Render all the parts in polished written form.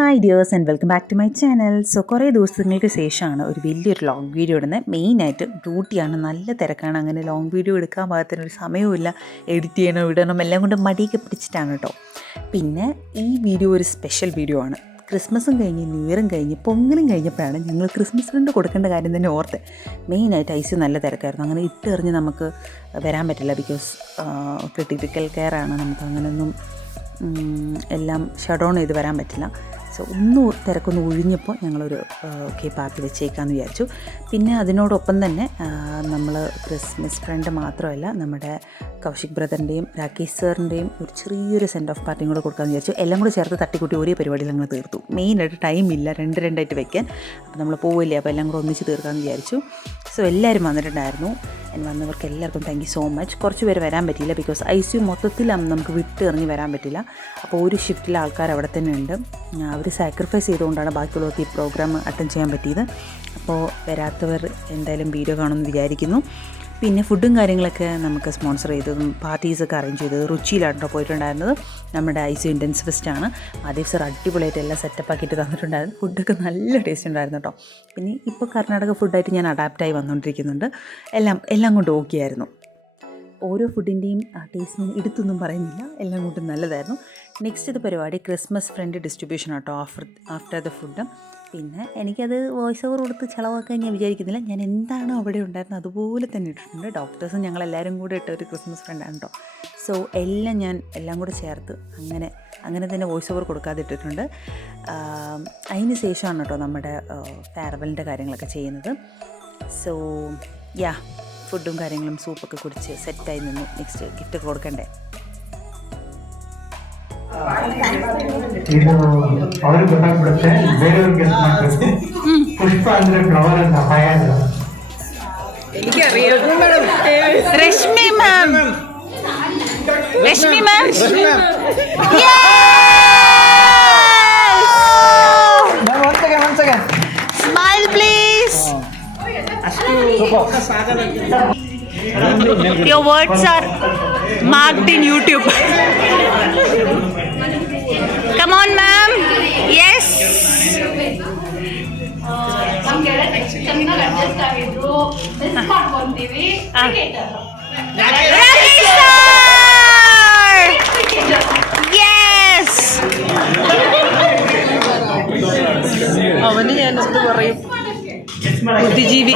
My dears and welcome back to my channel. So കുറേ ദിവസങ്ങൾക്ക് ശേഷമാണ് ഒരു വലിയൊരു ലോങ് വീഡിയോ ഇടുന്നത്. മെയിനായിട്ട് ഡ്യൂട്ടിയാണ്, നല്ല തിരക്കാണ്. അങ്ങനെ ലോങ് വീഡിയോ എടുക്കാൻ പാകത്തിനൊരു സമയമില്ല, എഡിറ്റ് ചെയ്യണം, ഇടണം, എല്ലാം കൊണ്ട് മടിയൊക്കെ പിടിച്ചിട്ടാണ് കേട്ടോ. പിന്നെ ഈ വീഡിയോ ഒരു സ്പെഷ്യൽ വീഡിയോ ആണ്. ക്രിസ്മസും കഴിഞ്ഞ് ന്യൂ ഇയറും കഴിഞ്ഞ് പൊങ്കലും കഴിഞ്ഞപ്പോഴാണ് ഞങ്ങൾ ക്രിസ്മസ് ഫ്രണ്ട് കൊടുക്കേണ്ട കാര്യം തന്നെ ഓർത്ത്. മെയിനായിട്ട് ഐസി നല്ല തിരക്കായിരുന്നു. അങ്ങനെ ഇട്ടെറിഞ്ഞ് നമുക്ക് വരാൻ പറ്റില്ല, ബിക്കോസ് ക്രിട്ടിക്കൽ കെയർ ആണ്. നമുക്ക് അങ്ങനെയൊന്നും എല്ലാം ഷട്ട് ഡൗൺ ചെയ്ത് വരാൻ പറ്റില്ല. സോ തിരക്കൊന്ന് ഒഴിഞ്ഞപ്പോൾ ഞങ്ങളൊരു പാർട്ടി വെച്ചേക്കാമെന്ന് വിചാരിച്ചു. പിന്നെ അതിനോടൊപ്പം തന്നെ നമ്മൾ ക്രിസ്മസ് ഫ്രണ്ട് മാത്രമല്ല, നമ്മുടെ കൗശിക് ബ്രദറിൻ്റെയും രാകേഷ് സാറിൻ്റെയും ഒരു ചെറിയൊരു സെൻഡ് ഓഫ് പാർട്ടിയും കൂടെ കൊടുക്കാമെന്ന് വിചാരിച്ചു. എല്ലാം കൂടെ ചേർത്ത് തട്ടിക്കൂട്ടി ഒരേ പരിപാടിയിൽ ഞങ്ങൾ തീർത്തു. മെയിനായിട്ട് ടൈമില്ല, രണ്ടായിട്ട് വെക്കാൻ. അപ്പോൾ നമ്മൾ പോവില്ലേ, അപ്പോൾ എല്ലാം കൂടെ ഒന്നിച്ച് തീർക്കാമെന്ന് വിചാരിച്ചു. സോ എല്ലാവരും വന്നിട്ടുണ്ടായിരുന്നു. വന്നവർക്ക് എല്ലാവർക്കും താങ്ക് യു സോ മച്ച്. കുറച്ച് പേര് വരാൻ പറ്റിയില്ല, ബിക്കോസ് ICU മൊത്തത്തിൽ നമുക്ക് വിട്ടെറിഞ്ഞ് വരാൻ പറ്റില്ല. അപ്പോൾ ഒരു ഷിഫ്റ്റിലെ ആൾക്കാർ അവിടെ തന്നെ ഉണ്ട്. അവർ സാക്രിഫൈസ് ചെയ്തുകൊണ്ടാണ് ബാക്കിയുള്ളവർക്ക് ഈ പ്രോഗ്രാം അറ്റൻഡ് ചെയ്യാൻ പറ്റിയത്. അപ്പോൾ വരാത്തവർ എന്തായാലും വീഡിയോ കാണുമെന്ന് വിചാരിക്കുന്നു. പിന്നെ ഫുഡും കാര്യങ്ങളൊക്കെ നമുക്ക് സ്പോൺസർ ചെയ്തതും പാർട്ടീസൊക്കെ അറേഞ്ച് ചെയ്തത് രുചിയിലാട്ടോ പോയിട്ടുണ്ടായിരുന്നത്. നമ്മുടെ ICU ഇൻറ്റൻസിവിസ്റ്റാണ്. ആദ്യം സാർ അടിപൊളിയായിട്ട് എല്ലാം സെറ്റപ്പ് ആക്കിയിട്ട് തന്നിട്ടുണ്ടായിരുന്നു. ഫുഡൊക്കെ നല്ല ടേസ്റ്റ് ഉണ്ടായിരുന്നു കേട്ടോ. പിന്നെ ഇപ്പോൾ കർണാടക ഫുഡായിട്ട് ഞാൻ അഡാപ്റ്റായി വന്നുകൊണ്ടിരിക്കുന്നുണ്ട്. എല്ലാം കൊണ്ട് ഓക്കെ ആയിരുന്നു. ഓരോ ഫുഡിൻ്റെയും ടേസ്റ്റ് ഞാൻ എടുത്തൊന്നും പറയുന്നില്ല, എല്ലാം കൊണ്ടും നല്ലതായിരുന്നു. നെക്സ്റ്റ് പരിപാടി ക്രിസ്മസ് ഫ്രണ്ട് ഡിസ്ട്രിബ്യൂഷൻ ആട്ടോ, ആഫ്റ്റർ ദ ഫുഡ്. പിന്നെ എനിക്കത് വോയിസ് ഓവർ കൊടുത്ത് ചിലവാക്കാൻ ഞാൻ വിചാരിക്കുന്നില്ല. ഞാൻ എന്താണോ അവിടെ ഉണ്ടായിരുന്നത് അതുപോലെ തന്നെ ഇട്ടിട്ടുണ്ട്. ഡോക്ടേഴ്സും ഞങ്ങളെല്ലാവരും കൂടെ ഇട്ട ഒരു ക്രിസ്മസ് ഫ്രണ്ടാണ് കേട്ടോ. സോ എല്ലാം കൂടെ ചേർത്ത് അങ്ങനെ തന്നെ വോയിസ് ഓവർ കൊടുക്കാതെ ഇട്ടിട്ടുണ്ട്. അതിന് ശേഷമാണ് കേട്ടോ നമ്മുടെ ഫെയർവെല്ലിൻ്റെ കാര്യങ്ങളൊക്കെ ചെയ്യുന്നത്. സോ ഫുഡും കാര്യങ്ങളും സൂപ്പൊക്കെ കുടിച്ച് സെറ്റായി നിന്നു. നെക്സ്റ്റ് ഗിഫ്റ്റ് കൊടുക്കണ്ടേ. ಇದು ಅವ್ರಿಗೆ ಗೊತ್ತಾಗ್ಬಿಡುತ್ತೆ, ಬೇರೆಯವ್ರಿಗೆ ಗೆಸ್ ಮಾಡ್ಬೇಕು. ಪುಷ್ಪ ಅಂದ್ರೆ ಫ್ಲವರ್ ಅಂತ ಅಪಾಯ ಅಲ್ಲ. Rashmi ma'am smile please. Your words are marked in YouTube. Come on, ma'am. Yes. Rakesh sir. Yes. അവന് ഞാൻ എന്ത് പറയും, ബുദ്ധിജീവി.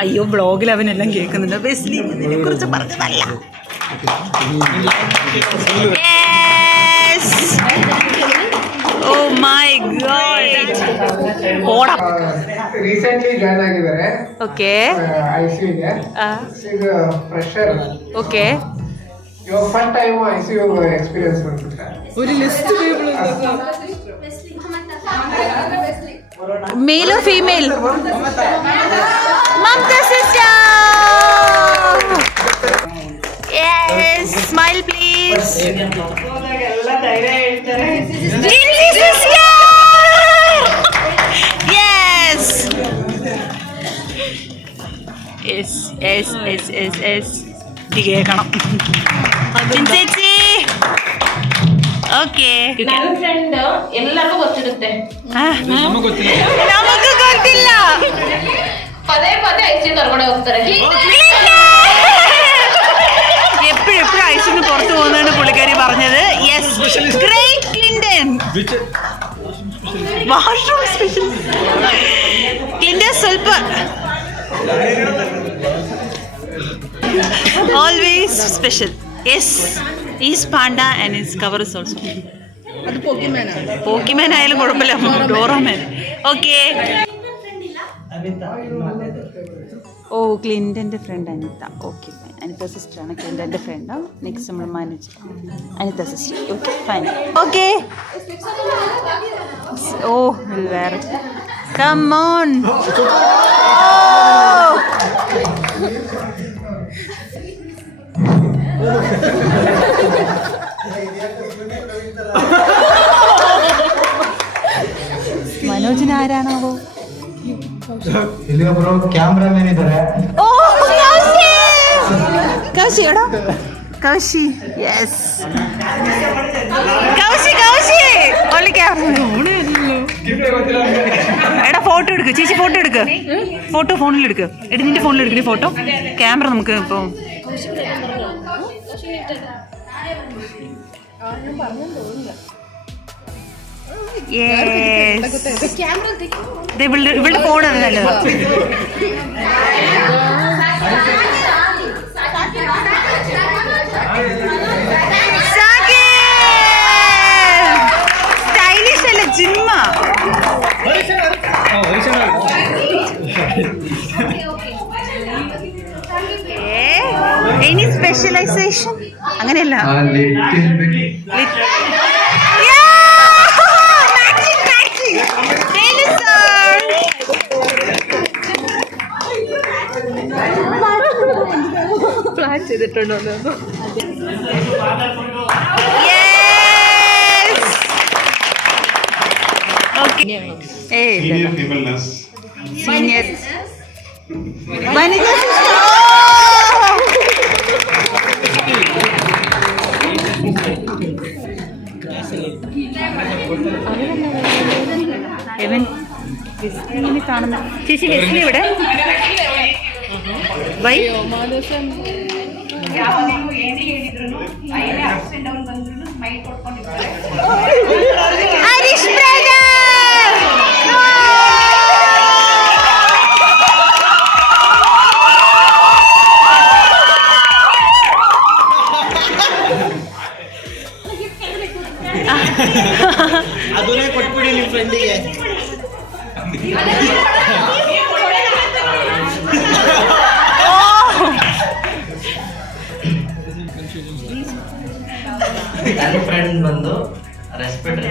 അയ്യോ, ബ്ലോഗിൽ അവനെല്ലാം കേൾക്കുന്നുണ്ട്. ബെസ്ലി ഇതിനെ കുറിച്ച് പറഞ്ഞതല്ല. Oh my god. ഓടാ. ರೀಸೆಂಟ್ಲಿ ಜಾಯ್ನ್ ಆಗಿದ್ದಾರೆ. ಓಕೆ. ICU ಗೆ. ಈಗ ಫ್ರೆಶರ್. ಓಕೆ. ಇವಾಗ ಫಸ್ಟ್ ಟೈಮ್ ICU ಎಕ್ಸ್ಪೀರಿಯನ್ಸ್ ಮಾಡ್ಬಿಟ್ರೆ ഒരു list Male or female? Mamta sister. Yes, smile please. Ginny sister. Yes. കേൾക്കണം. ചേച്ചി ಓಕೆ. ನನ್ನ ಫ್ರೆಂಡ್ ಎಲ್ಲರಿಗೂ ಗೊತ್ತಿರುತ್ತೆ, ನಮಗೂ ಗೊತ್ತಿಲ್ಲ. ಪದೇ ICU ಕರ್ಕೊಂಡೆ ಹೋಗ್ತಾರೆ. എപ്പോഴും ഐസിന് പുറത്ത് പോകുന്നതാണ് പുള്ളിക്കാരി പറഞ്ഞത്. Yes, great ക്ലിൻഡൻ. വാഷ്റൂം സ്പെഷ്യൽ ക്ലിൻഡൻ ಸ್ವಲ್ಪ always special. Yes, he's panda and his cover is also. അത് പോക്കിമാനാണ്. പോക്കിമാൻ ആയാലും കുഴപ്പമില്ല, ഡോറോമാൻ. ഓക്കെ. ഓ, ക്ലിൻഡൻ്റെ friend Anitha. Okay, fine. Anitha സിസ്റ്ററാണ് ക്ലിൻഡൻ്റെ ഫ്രണ്ട്. നെക്സ്റ്റ് നമ്മൾ manager Anitha sister. Okay, fine. Okay. Oh, വേറെ കം ഓൺ. മനോജിന് ആരാണാവോ? ಇಲ್ಲಿ ಒಬ್ರು ಕ್ಯಾಮ್ರಾಮನ್ ಇದ್ದಾರೆ. ഓ, കൗശി എടാ, കൗശി. യെസ്, കൗശി. ഒളിക്കാം. എടാ ഫോട്ടോ എടുക്ക് ചേച്ചി, ഫോട്ടോ എടുക്ക്, ഫോട്ടോ ഫോണിൽ എടുക്ക്. എടി നിന്റെ ഫോണിൽ എടുക്കണേ ഫോട്ടോ. ക്യാമറ നമുക്ക് ഇപ്പോൾ ഇവളുടെ ഫോൺ അത് നല്ലത്. സ്റ്റൈലിഷ് അല്ല, ജിമ്മ. എനി സ്പെഷ്യലൈസേഷൻ അങ്ങനെയല്ല. പ്ലാൻ ചെയ്തിട്ടുണ്ടോ? സീനിയർ വനിത. കാണുന്ന ചേച്ചി വെസ്ലി ഇവിടെ വൈ ഹരീഷ് ബ്രദർ. ಅದನ್ನೇ ಕೊಟ್ಬಿಡಿ ನಿಮ್ಮ ಫ್ರೆಂಡಿಗೆ. ನನ್ನ ಫ್ರೆಂಡ್ ಬಂದು ರೆಸ್ಪೆಕ್ಟ್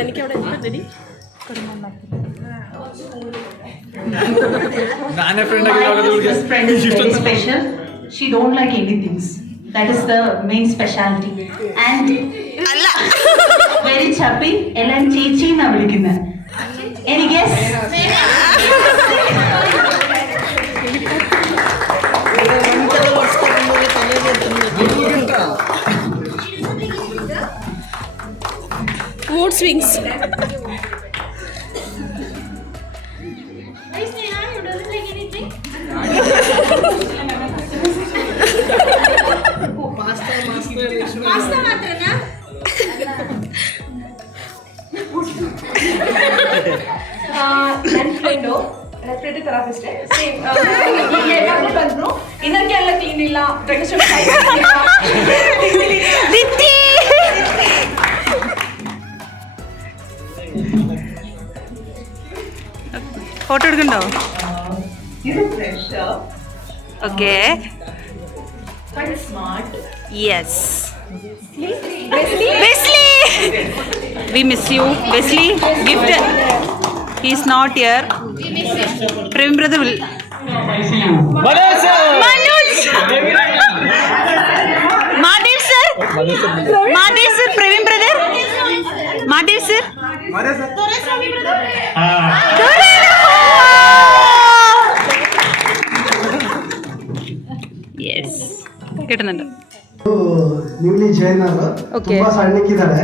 എനിക്ക് അവിടെ എന്തെടി ನಾನೇ ಫ್ರೆಂಡ್ ಆಗಿ This friend is very special. She don't like anything. That is the main specialty. And very chubby. Ellen Chichi na vilikkunna. Any guess? Mood swings. ನನ್ನ ಫ್ರೆಂಡು ರೆಸ್ಪಿರೇಟರಿ ಥೆರಪಿಸ್ಟ್ ಸೇಮ್ ಎಲ್ಲರೂ ಬಂದ್ರು ಇನ್ನೊಂದೆಲ್ಲ clean ಇಲ್ಲ photo എടുക്കണ്ടോ? ಇದು fresh okay but smart yes. Wesley, we miss you. Wesley, gift. He is not here. Prem brother will. Manoj. Mahadev sir. Mahadev sir. Prem brother. Mahadev sir. Yes. കിട്ടുന്നുണ്ട്. Newly Jain ಅವರು ತುಂಬಾ ಸಣ್ಣಕ್ಕಿದ್ದಾರೆ.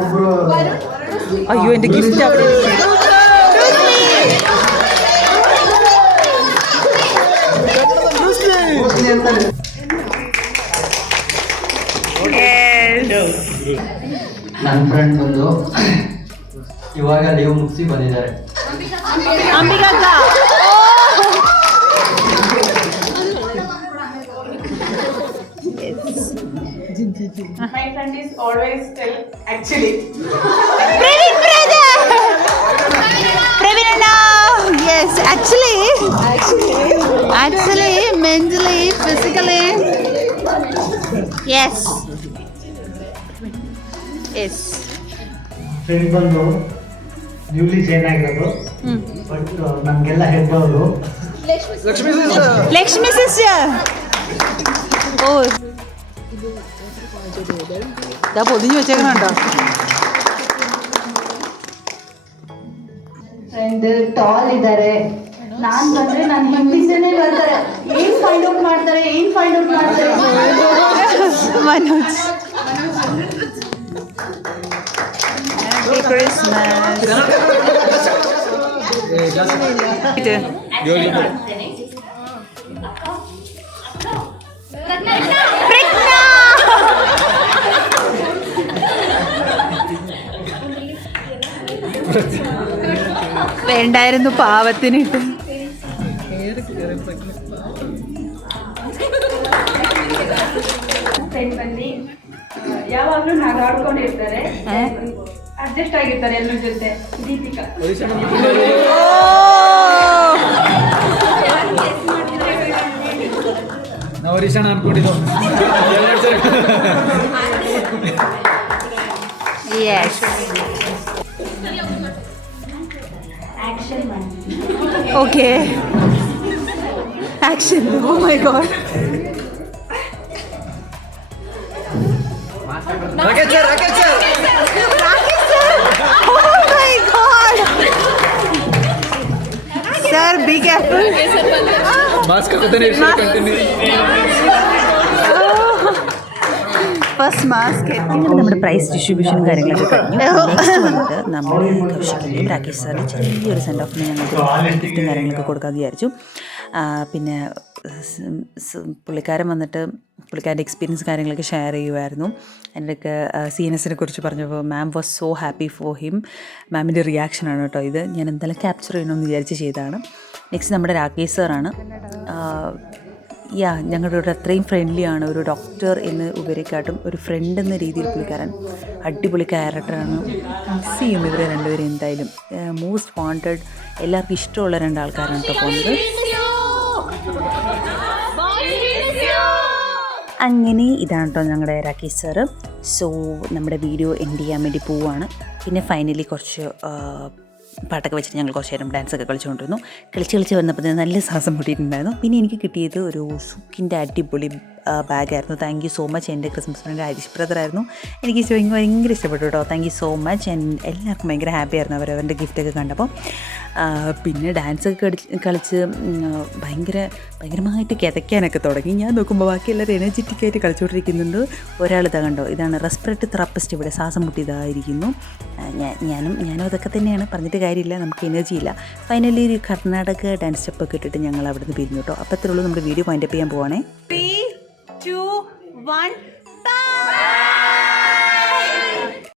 ಒಬ್ರು അയ്യോ എന്റെ gift അവിടെ ನನ್ನ friend ಬಂದು ಇವಾಗ ಲೀವ್ ಮುಗಿಸಿ ಬಂದಿದ್ದಾರೆ. ಅಂಬಿಕಕ್ಕ. My friend is always tell actually. Praveen brother. Praveen Anna. Yes, actually, mentally, physically. Yes. Yes. Friend ಬಂದು ನ್ಯೂಲಿ ಜೈನ್ ಆಗಿರೋದು. ಬಟ್ ನಮಗೆಲ್ಲ ಹೆಡ್ ಅವರು Lakshmi sister. Oh. ഇതാ പൊതിഞ്ഞു വെച്ചേക്കണുണ്ടോ? ಫ್ರೆಂಡ್ ಟಾಲ್ ಇದ್ದಾರೆ. ನಾನ್ ಬಂದ್ರೆ ನಾನು ಹಿಂದಿಸೇನೆ ಬರ್ತಾರೆ. ಏನ್ ಫೈಂಡ್ ಔಟ್ ಮಾಡ್ತಾರೆ മനോജ് ഹാപ്പി ക്രിസ്മസ്. വേണ്ടായിരുന്നു പാവത്തിനിട്ട്. ಫ್ರೆಂಡ್ ಬಂದು ಯಾವಾಗ್ಲೂ ನಗಾಡ್ಕೊಂಡಿರ್ತಾರೆ, ಅಡ್ಜಸ್ಟ್ ಆಗಿರ್ತಾರೆ ಎಲ್ಲರ ಜೊತೆ. ದೀಪಿಕಾ ನಾವು ರೀಸನ್ ಅನ್ಕೊಂಡಿದ್ದು. Okay action. Oh my God. Rakesh sir Oh my God. Sir, be careful. Mask ಹಾಕೋತಾನೆ ಇರ್ತಾರೆ ಕಂಟಿನ್ಯೂ. First mask. അങ്ങനെ നമ്മുടെ പ്രൈസ് ഡിസ്ട്രിബ്യൂഷനും കാര്യങ്ങളൊക്കെ കഴിഞ്ഞു. നെക്സ്റ്റ് വന്നിട്ട് നമ്മൾ കൗശിക്കിൻ്റെയും രാകേഷ് സാറിന് ചെറിയൊരു സെൻഡ് ഓഫിന് ഞങ്ങൾക്ക് ഗിഫ്റ്റും കാര്യങ്ങളൊക്കെ കൊടുക്കാമെന്ന് വിചാരിച്ചു. പിന്നെ പുള്ളിക്കാരൻ വന്നിട്ട് പുള്ളിക്കാരൻ്റെ എക്സ്പീരിയൻസ് കാര്യങ്ങളൊക്കെ ഷെയർ ചെയ്യുമായിരുന്നു. എൻ്റെയൊക്കെ CNSനെ കുറിച്ച് പറഞ്ഞപ്പോൾ ma'am was so happy for him. മാമിൻ്റെ റിയാക്ഷനാണ് കേട്ടോ ഇത്. ഞാൻ എന്തായാലും ക്യാപ്ചർ ചെയ്യണമെന്ന് വിചാരിച്ച് ചെയ്തതാണ്. നെക്സ്റ്റ് നമ്മുടെ രാകേഷ് സാറാണ്. ഞങ്ങളുടെ ഇവിടെ അത്രയും ഫ്രണ്ട്ലി ആണ്. ഒരു ഡോക്ടർ എന്ന് ഉപരിക്കാട്ടും ഒരു ഫ്രണ്ട് എന്ന രീതിയിൽ പുള്ളിക്കാരൻ അടിപൊളി ക്യാരക്ടറാണ്. മിസ് ചെയ്യും ഇവരെ രണ്ടുപേരും എന്തായാലും. മോസ്റ്റ് വാണ്ടഡ്, എല്ലാവർക്കും ഇഷ്ടമുള്ള രണ്ടാൾക്കാരാണ് കേട്ടോ പോകുന്നത്. അങ്ങനെ ഇതാണ് കേട്ടോ ഞങ്ങളുടെ രാകേഷ് സാറ്. സോ നമ്മുടെ വീഡിയോ എൻഡ് ചെയ്യാൻ വേണ്ടി പോവുകയാണ്. പിന്നെ ഫൈനലി കുറച്ച് പാട്ടൊക്കെ വെച്ചിട്ട് ഞങ്ങൾ കുറച്ച് നേരം ഡാൻസൊക്കെ കളിച്ചുകൊണ്ടിരുന്നു. കളിച്ച് വന്നപ്പോൾ നല്ല ശ്വാസം മുട്ടിയിട്ടുണ്ടായിരുന്നു. പിന്നെ എനിക്ക് കിട്ടിയത് ഒരു സുക്കിൻ്റെ അടിപൊളി ബാഗായിരുന്നു. Thank you so much. എൻ്റെ ക്രിസ്മസ് ഫ്രണ്ട് ഹരീഷ് ബ്രദറായിരുന്നു. എനിക്ക് ഭയങ്കര ഇഷ്ടപ്പെട്ടു കേട്ടോ. Thank you so much. എല്ലാവർക്കും ഭയങ്കര ഹാപ്പി ആയിരുന്നു അവരവൻ്റെ ഗിഫ്റ്റൊക്കെ കണ്ടപ്പോൾ. പിന്നെ ഡാൻസൊക്കെ കളിച്ച് ഭയങ്കരമായിട്ട് കിതയ്ക്കാനൊക്കെ തുടങ്ങി. ഞാൻ നോക്കുമ്പോൾ ബാക്കി എല്ലാവരും എനർജറ്റിക്കായിട്ട് കളിച്ചുകൊണ്ടിരിക്കുന്നുണ്ട്. ഒരാൾ ഇതാ കണ്ടോ, ഇതാണ് റെസ്പിറേറ്ററി തെറാപ്പിസ്റ്റ്. ഇവിടെ ശ്വാസം മുട്ടി ഇതായിരിക്കുന്നു. ഞാനും അതൊക്കെ തന്നെയാണ്, പറഞ്ഞിട്ട് കാര്യമില്ല, നമുക്ക് എനർജി ഇല്ല. ഫൈനലി ഒരു കർണാടക ഡാൻസ് സ്റ്റെപ്പൊക്കെ ഇട്ടിട്ട് ഞങ്ങൾ അവിടെ നിന്ന് പിരിഞ്ഞു കേട്ടോ. അപ്പോൾ അത്രേ ഉള്ളൂ. നമ്മുടെ വീഡിയോ വൈൻഡപ്പ് ചെയ്യാൻ പോവാണേ. 3, 2, 1